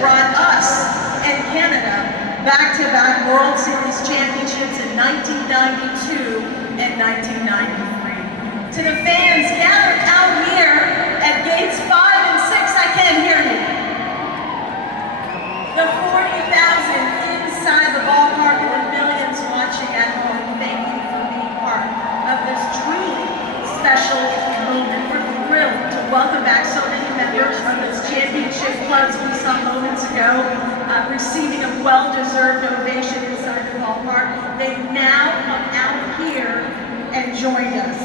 brought us and Canada back-to-back World Series championships in 1992 and 1993. To the fans gathered out here at gates 5 and 6, I can't hear you. The 40,000 inside the ballpark and the millions watching at home, thank you for being part of this truly special moment. We're thrilled to welcome back so many members from those championship clubs we saw moments ago, receiving a well-deserved ovation inside the ballpark. They've now come out here and joined us.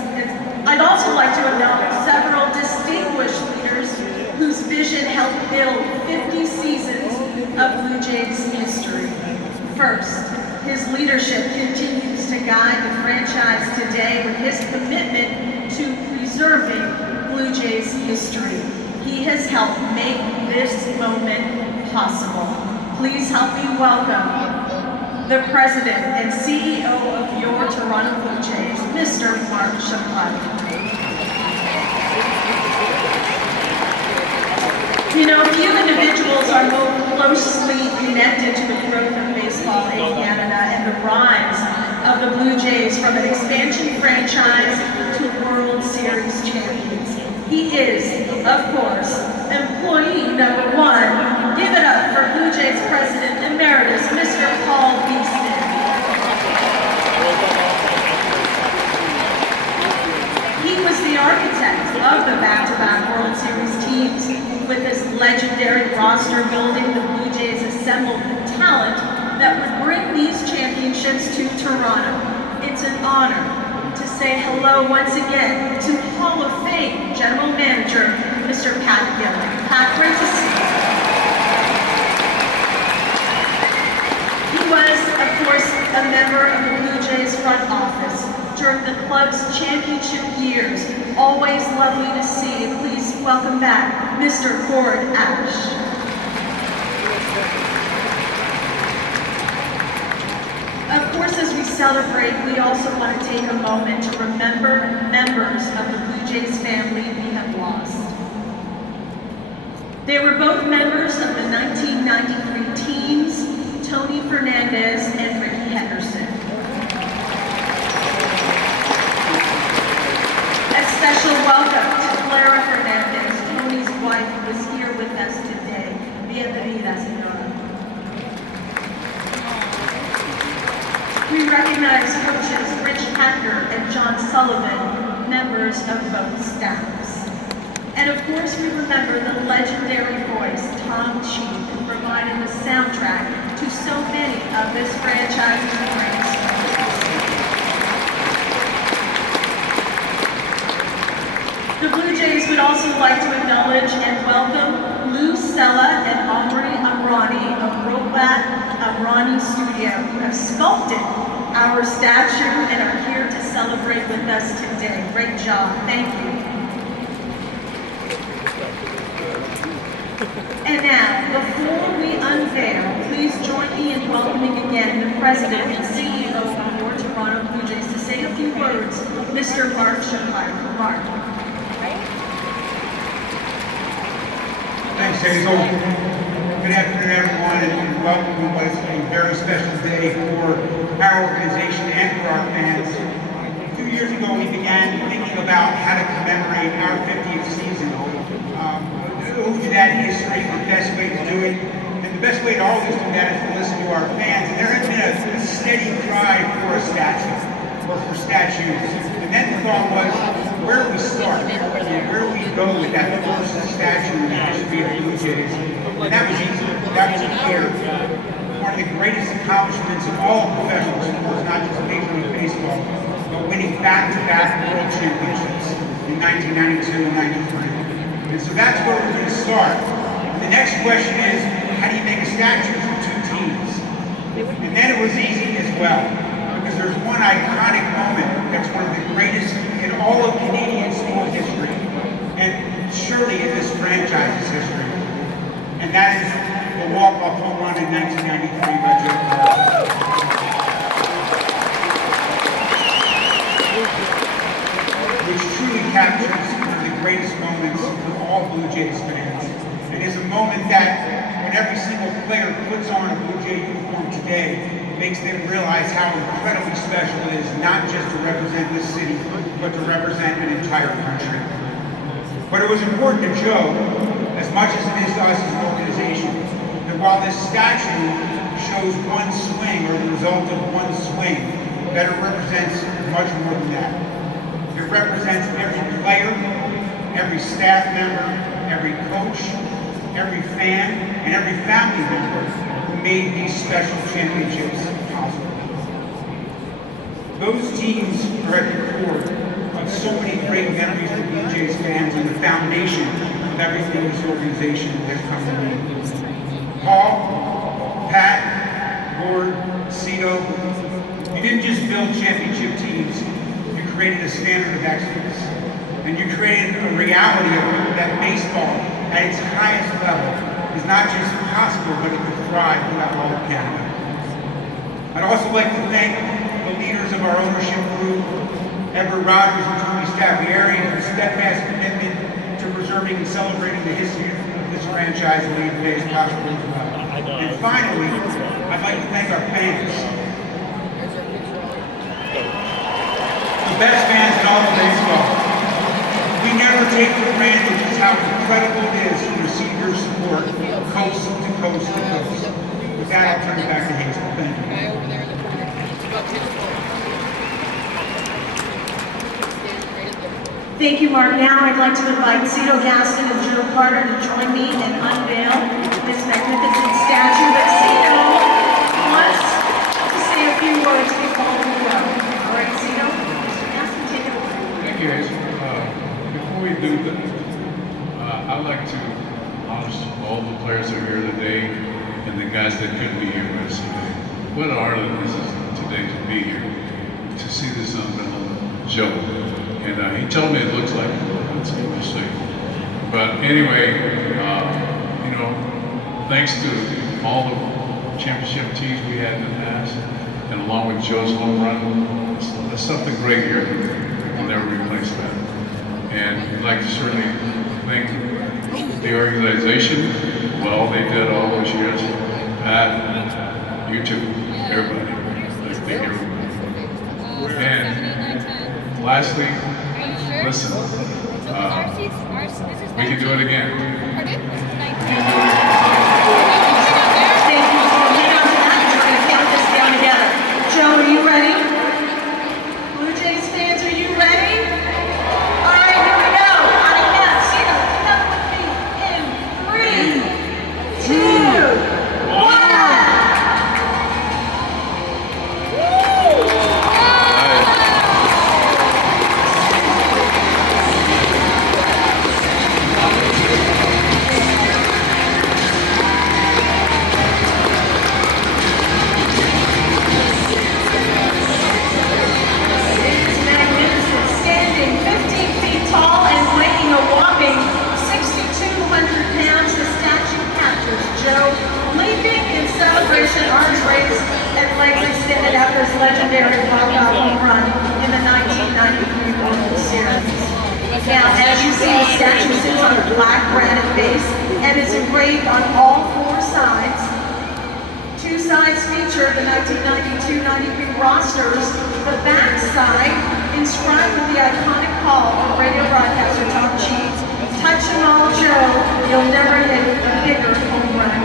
I'd also like to acknowledge several distinguished leaders whose vision helped build 50 seasons of Blue Jays history. First, his leadership continues to guide the franchise today with his commitment to preserving Blue Jays history. He has helped make this moment possible. Please help me welcome the President and CEO of your Toronto Blue Jays, Mr. Mark Shapiro. You know, few individuals are more closely connected to the growth of baseball in Canada and the rise of the Blue Jays from an expansion franchise to World Series champions. He is, of course, employee number 1. Give it up for Blue Jays President Emeritus, Mr. Paul Beeston. He was the architect of the back-to-back World Series teams. With this legendary roster building, the Blue Jays assembled the talent that would bring these championships to Toronto. It's an honor to say hello once again to Hall of Fame General Manager, Mr. Pat Gillen. Pat, great to see you. He was, of course, a member of the Blue Jays front office during the club's championship years. Always lovely to see. Please welcome back Mr. Ford Ash. Of course, as we celebrate, we also want to take a moment to remember members of the Blue Jays family we have lost. They were both members of the 1993 teams, Tony Fernandez and Ricky Henderson. A special welcome to Clara Fernandez, Tony's wife, who is here with us today. Bienvenida, señora. We recognize coaches Rich Hacker and John Sullivan, members of both staffs. And of course, we remember the legendary voice, Tom Cheek, who provided the soundtrack to so many of this franchise's great stories. The Blue Jays would also like to acknowledge and welcome Lou Sella and Omri Amrani of Robat Amrani Studio, who have sculpted our statue and are here to celebrate with us today. Great job, thank you. And now, before we unveil, please join me in welcoming again the President and CEO of your Toronto Blue Jays to say a few words, Mr. Mark Shapiro. Mark. Thanks, Hazel. Good afternoon, everyone, and welcome to what is a very special day for our organization and for our fans. 2 years ago, we began thinking about how to commemorate our 50th season. Who did that in history, the best way to do it, and the best way to always do that is to listen to our fans. And there has been a steady drive for a statue, or for statues. And then the thought was, where do we start? Where do we go with that first statue in the history of the Blue Jays? And that was easy. That was clear. One of the greatest accomplishments in all of professional sports, not just Major League Baseball, but winning back-to-back World Championships in 1992 and 93. And so that's where we're going to start. The next question is, how do you make a statue for 2 teams? And then it was easy as well, because there's one iconic moment that's one of the greatest in all of Canadian sport history, and surely in this franchise's history. And that is the walk-off home run in 1993 by Joe Burrow. Which truly captures one of the greatest moments of all Blue Jays fans. It is a moment that, whenever player puts on a Blue Jay uniform today makes them realize how incredibly special it is not just to represent this city, but to represent an entire country. But it was important to Joe, as much as it is to us as an organization, that while this statue shows one swing or the result of one swing, that it represents much more than that. It represents every player, every staff member, every coach, every fan, and every family member who made these special championships possible. Those teams are at the core of so many great memories for Blue Jays fans and the foundation of everything this organization has come to be. Paul, Pat, Gord, Cito, you didn't just build championship teams, you created a standard of excellence. And you created a reality of that baseball at its highest level is not just possible, but it can thrive throughout all of Canada. I'd also like to thank the leaders of our ownership group, Edward Rogers and Tony Staffieri, for steadfast commitment to preserving and celebrating the history of this franchise in the today's possible as well. And finally, I'd like to thank our fans. The best fans in all of baseball. We never take for granted just how incredible it is to receive your support coast to coast to coast. With that, I'll turn it back to Hazel. Thank you. Thank you, Mark. Now I'd like to invite Cito Gaston and Joe Carter to join me and unveil this magnificent statue. But Cito wants to say a few words before we go. All right, Cito? Mr. Gaston, take it away. Thank you, Hazel. Before we do that, I'd like to honor all the players that are here today and the guys that couldn't be here with us today. What an honor this is today to be here, to see this unveiling Joe. And he told me it looks like it. Let's see. But anyway, thanks to all the championship teams we had in the past, and along with Joe's home run, there's something great here that will never replace that. And I'd like to certainly thank the organization, well, they did all those years. Pat, you too, everybody. Thank everybody. And lastly, listen, we can do it again. We can do it again. Thank you. So hang on to that. We're going to count this down together. Joe, are you ready? Blue Jays fans, are you ready? All right, here we go. On a count. Cito, count with me in 3, 2, 1. Arms raised and legs extended after his legendary walk-off home run in the 1993 World Series. Now, as you see, the statue sits on a black granite base and is engraved on all 4 sides. 2 sides feature the 1992-93 rosters. The back side, inscribed with the iconic call of radio broadcaster Tom Cheek, "Touch 'em all, Joe, you'll never hit a bigger home run."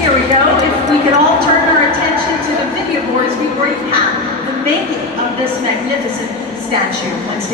Here we go. If we could all turn our attention to the video boards, we bring back the making of this magnificent statue. Let's take